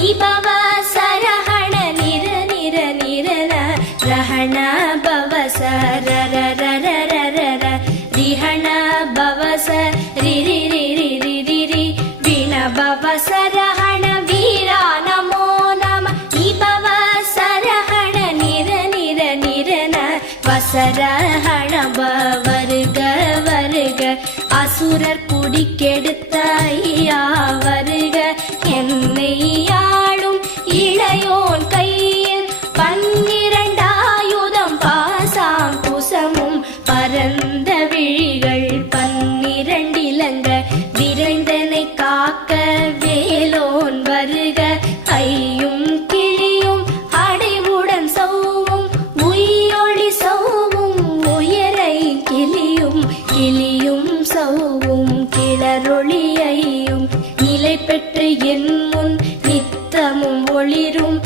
நிபவ சரஹண நிர நிர நிரன ரஹண பவ சரரரரரர ரிஹண பவ சரிரிரிரிரிரி விண பவ சரஹண வீரா நமோ நம நிபவ சரஹண நிர நிர நிரன வசரஹண வருக வருக அசுரர் குடிக்கெடுத்த ஐயா வருக என்னை ஆளும் இளையோன் கையில் 12 ஆயுதம் பாசாம் குசமும் பரந்த விழிகள் 12 இலங்க விரைந்தனை காக்க வேலோன் வருக ஐயும் கிளியும் அடைவுடன் சௌவும் உயிரொளி சௌவும் உயரை கிளியும் கிளியும் சௌவும் கிளரொளியையும் நிலை பெற்று என் முன் நித்தமும் ஒளிரும்